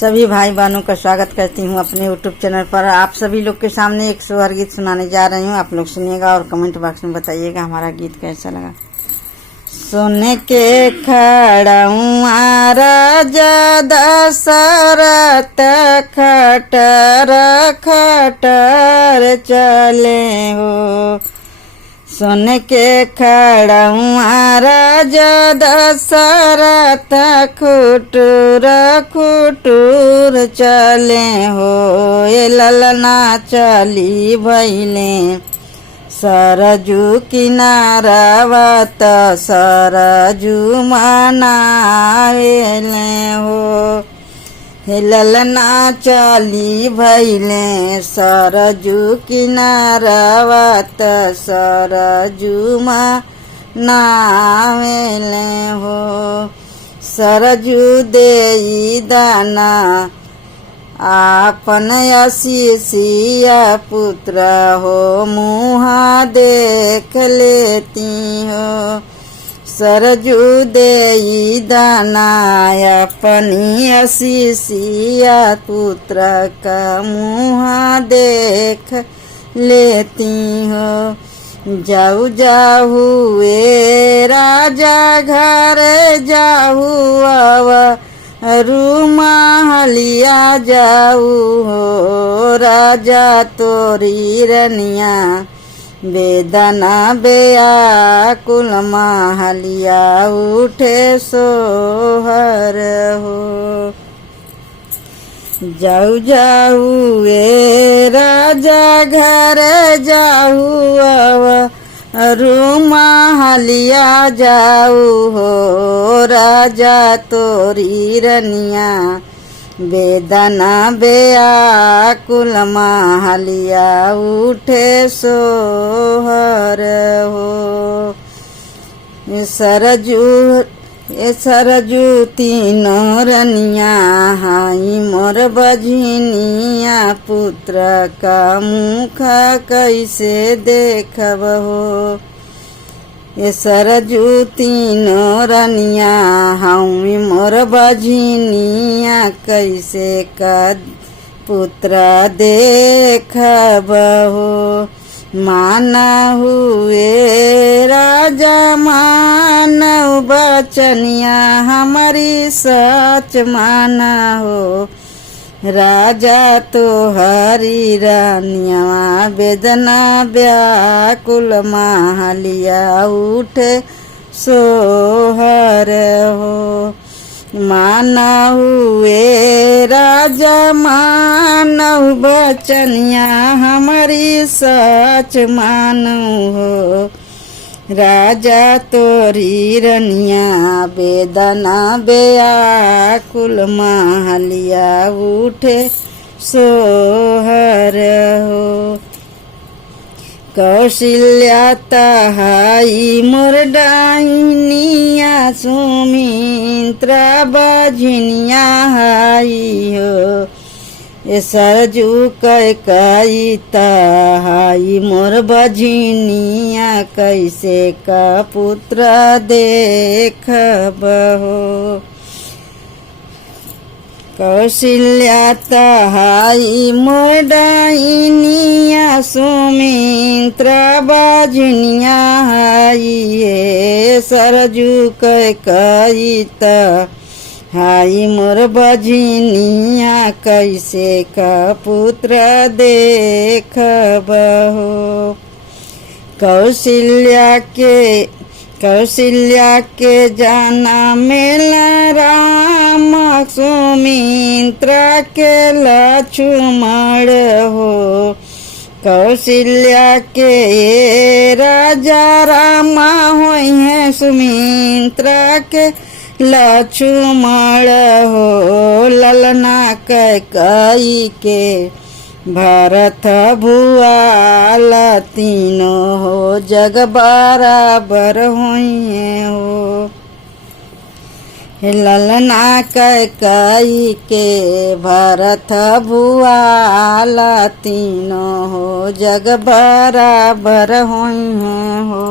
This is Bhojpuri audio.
सभी भाई बहनों का स्वागत करती हूँ अपने यूट्यूब चैनल पर। आप सभी लोग के सामने एक सोहर गीत सुनाने जा रही हूँ। आप लोग सुनिएगा और कमेंट बॉक्स में बताइएगा हमारा गीत कैसा लगा। सोने के खड़उआ राजा दशरथ खटर खटर चले हो। सोने के खड़उआ राजा दशरथ खुटुर खुटुर चले हो। ये ललना चली भैले सरजू किनारावत सरजू मनावेले हो। हे ललना चली भैले सरजू किनारावत सरजू मनावेले हो। सरजू देई दाना आपन आशीषिया पुत्र हो मुहा देख लेती हो। सरजू देई दाना अपनी आशीषिया पुत्र का मुहा देख लेती हो। जाऊ जाहू ए राजा घर जाहू आवा रूमालिया जाऊ हो। राजा तोरी रनिया बेदना बेआकुल महलिया उठे सोहर हो। जाऊ जाऊ ए राजा घर जाऊ आवा रूमालिया जाऊ हो। राजा तोरी रनिया बेदना बेआकुल महलिया उठे सोहर हो। सरजू तीनों रनिया हाई मोर बझनिया पुत्र का मुख कैसे देखब हो। ये सरजू तीनों रनिया हाई मोर बझनिया कैसे का पुत्र देखब हो। माना हुए राजा मानव बचनिया हमारी सच माना हो। राजा तो हरी रानिया वेदना व्याकुल महलिया उठे सोहर हो। माना हुए राजा मानव बचनिया हमारी सच मानू हो। राजा तोरी रनिया वेदना व्याकुल महलिया उठे सोहर हो। कौशल्या तहाई मोर डाइनिया सुमित्रा बझनिया हाई हो। ए सरजू कई तहाई मोर बझनिया कैसे का पुत्र देखब हो। कौशल्या तहाई मोर डाइनिया सुमित्रा बझनिया हाई हे। सरजू कई तहाई मोर बझनिया कैसे का पुत्र देखब हो। कौशल्या के जाना मेला राम सुमित्रा के लक्ष्मण हो। कौशल्या के राजा रामा होई है सुमित्रा के लक्ष्मण हो। ललना कई के भरत भुआल तीनों हो जग बराबर होइए हो। ललना कई के भरत भुआल तीनों हो जग बराबर होइए हो।